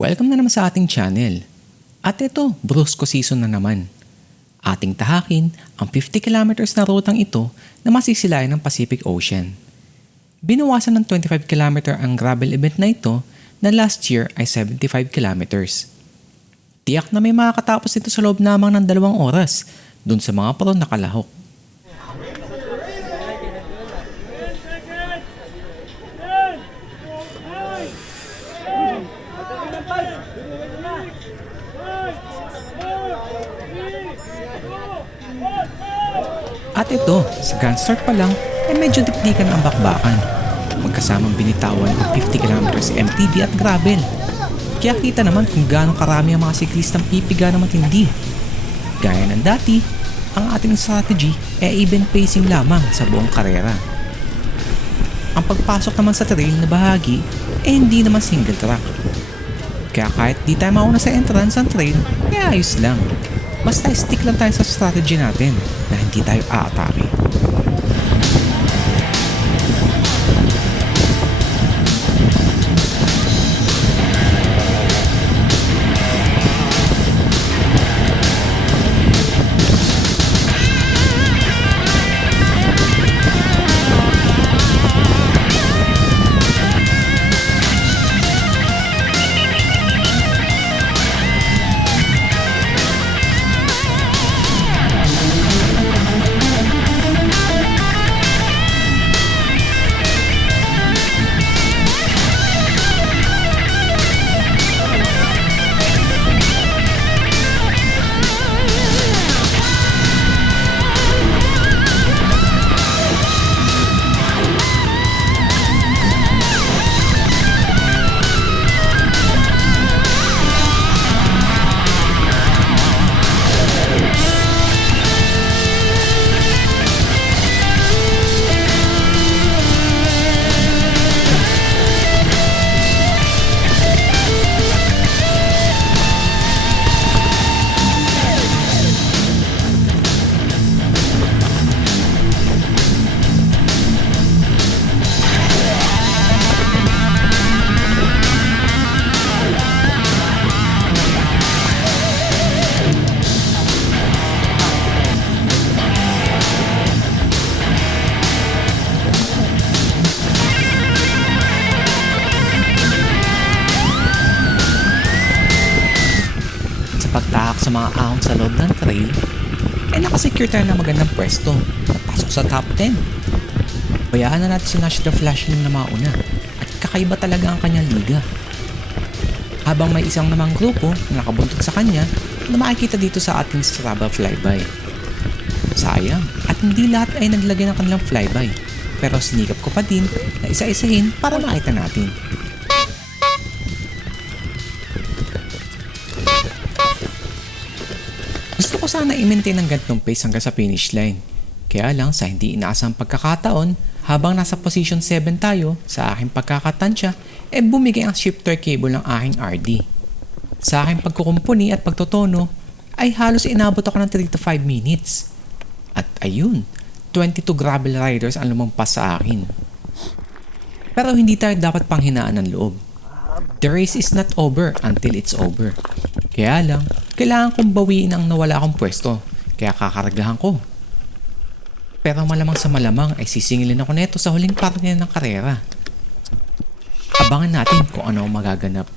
Welcome na naman sa ating channel. At ito, Brusco season na naman. Ating tahakin ang 50 kilometers na rutang ito na masisilayan ng Pacific Ocean. Binawasan ng 25 km ang gravel event na ito na last year ay 75 kilometers. Tiyak na may makakatapos ito sa loob namang ng dalawang oras dun sa mga pro nakalahok. At ito, sa Grand Start pa lang, ay medyo dikdikan ang bakbakan. Magkasamang binitawan ang 50 kilometers MTB at gravel. Kaya kita naman kung gaano karami ang mga siklistang pipiga na matindi. Gaya ng dati, ang ating strategy ay even pacing lamang sa buong karera. Ang pagpasok naman sa trail na bahagi ay hindi naman single track. Kaya kahit di tayo mauna sa entrance ng trail, ay ayos lang. Basta stick lang tayo sa strategy natin na hindi tayo aatake. Sa pagtahak sa mga ahon sa loob ng trail, ay nakasecure tayo ng magandang pwesto pasok sa top 10. Bayaan na natin si Nash the Flash na mauna at kakaiba talaga ang kanyang liga. Habang may isang namang grupo na nakabuntot sa kanya na makikita dito sa ating Strava flyby. Sayang at hindi lahat ay naglagay ng kanilang flyby pero sinikap ko pa din na isa-isahin para makita natin. Sana i-maintain ang ganitong pace hanggang sa finish line. Kaya lang sa hindi inaasang pagkakataon, habang nasa position 7 tayo sa aking pagkakatansya, e bumigay ang shifter cable ng aking RD. Sa aking pagkukumpuni at pagtotono, ay halos inabot ako ng 3 to 5 minutes. At ayun, 22 gravel riders ang lumampas sa akin. Pero hindi tayo dapat panghinaan ng loob. The race is not over until it's over. Kaya lang, kailangan kong bawiin ang nawala akong pwesto, kaya kakaragahan ko. Pero malamang sa malamang ay sisingilin ako neto sa huling parte ng karera. Abangan natin kung ano ang magaganap.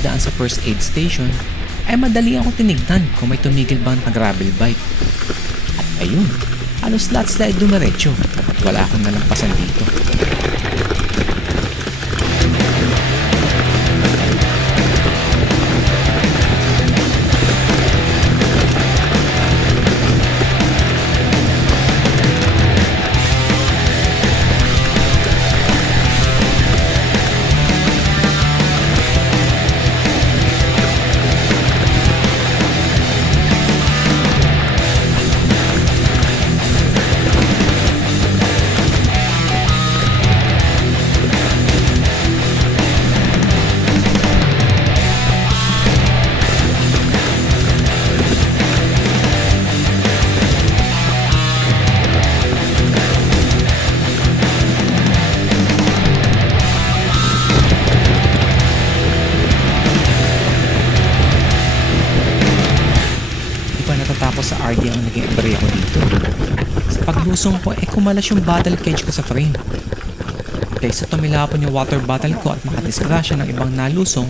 Nagdaan sa first aid station, ay madali akong tinignan kung may tumigil bang na gravel bike. At ayun, halos lahat ay dumiretso at wala akong nalampasan dito. Sa RD ang naging aberya ko dito. Sa paglusong ko, eh kumalas yung battle cage ko sa frame. Kaysa tumilapon yung water bottle ko at makadisgrasya ng ibang nalusong,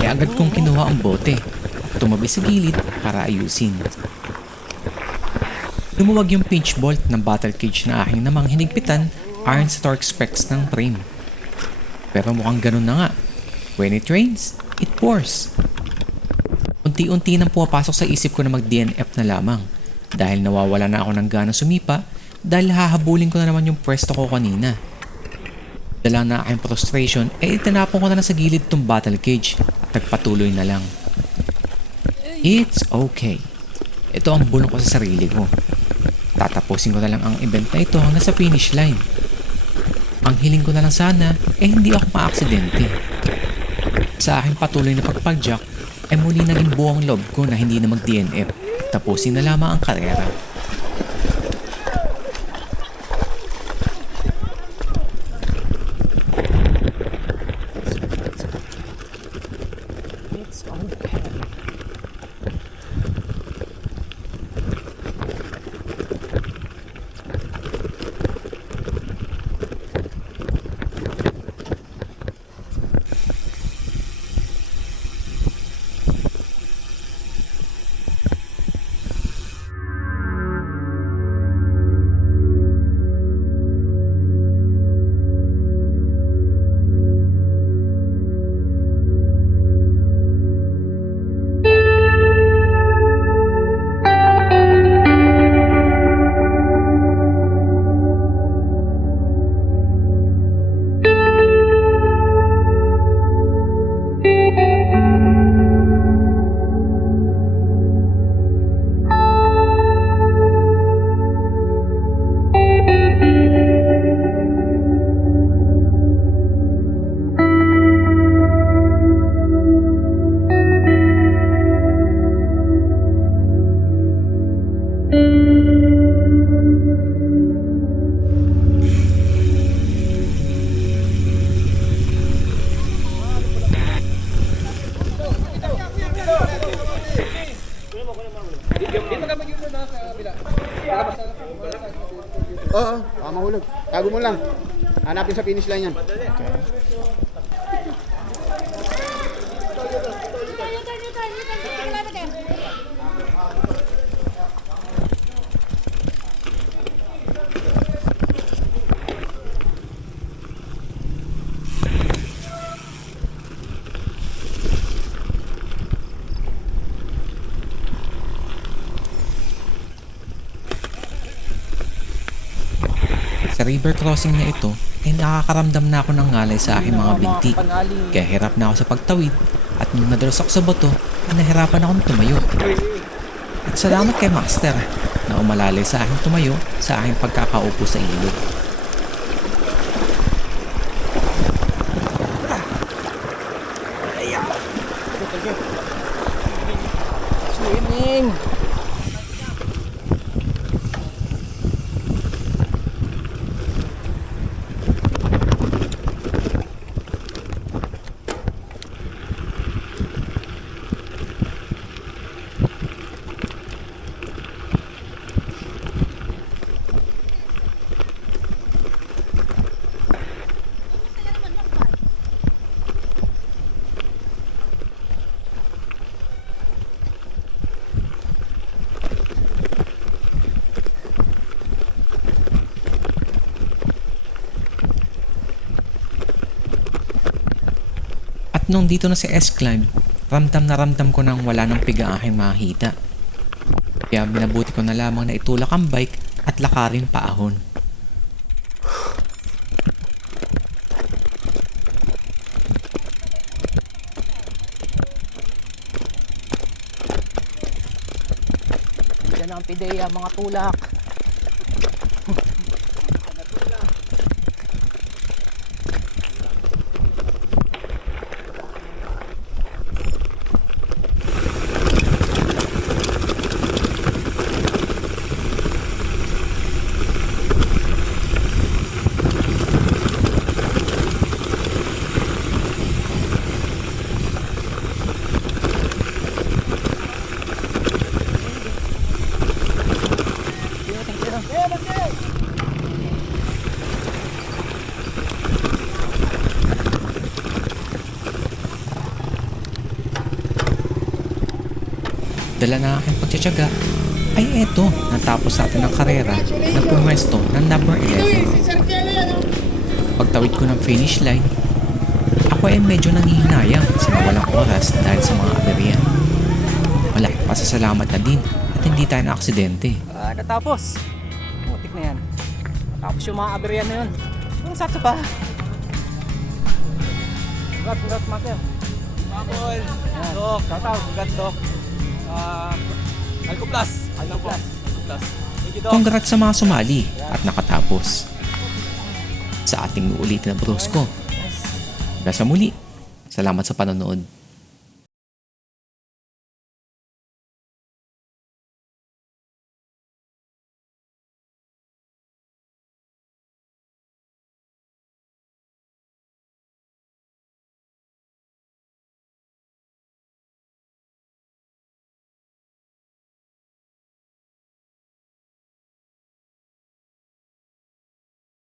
eh agad kong kinuha ang bote at tumabi sa gilid para ayusin. Lumuwag yung pinch bolt ng battle cage na aking namang hinigpitan ayon sa torque specs ng frame. Pero mukhang ganun na nga. When it rains, it pours. Unti-unti nang pumapasok sa isip ko na mag-DNF na lamang dahil nawawala na ako ng gana sumipa dahil hahabulin ko na naman yung pwesto ko kanina. Dala na aking frustration eh itinapon ko na lang sa gilid tong battle cage at nagpatuloy na lang. It's okay. Ito ang bulong ko sa sarili ko. Tatapusin ko na lang ang event na ito hanggang sa finish line. Ang hiling ko na lang sana eh hindi ako maaksidente. Sa aking patuloy na pagpagjack ay muli naging buong loob ko na hindi na mag-DNF. Tapusin na lamang ang karera. Baka mahulog. Tago mo lang. Hanapin sa finish line yan. Sa river crossing na ito, ay nakakaramdam na ako ng ngalay sa aking mga binti. Kaya hirap na ako sa pagtawid at nung nadrasak sa bato, ay nahirapan akong tumayo. At salamat kay Master na umalalay sa aking tumayo sa aking pagkakaupo sa ilog. Nung dito na sa S-Climb, ramdam na ramdam ko nang wala ng piga aking makita. Kaya minabuti ko na lamang na itulak ang bike at lakarin paahon. Yan ang pideya, mga tulak. Dala na aking pagtsatsaga, ay eto, natapos natin ang karera na pumwesto ng number 11. Pagtawid ko ng finish line, ako ay medyo nangihinayang sa nawalang oras dahil sa mga aberya. Wala, pasasalamat na din at hindi tayo na aksidente. Ah, natapos. Putik na yan. Natapos yung mga aberyan na yun. Yung sakto pa. Congrats, congrats, Master. Yan. Dok, Shout out. congrats Dok. Ah, Alco Plus. Alco Plus. Congrats sa mga sumali at nakatapos. Sa ating uulitin na bros ko. Hanggang sa muli. Salamat sa panonood.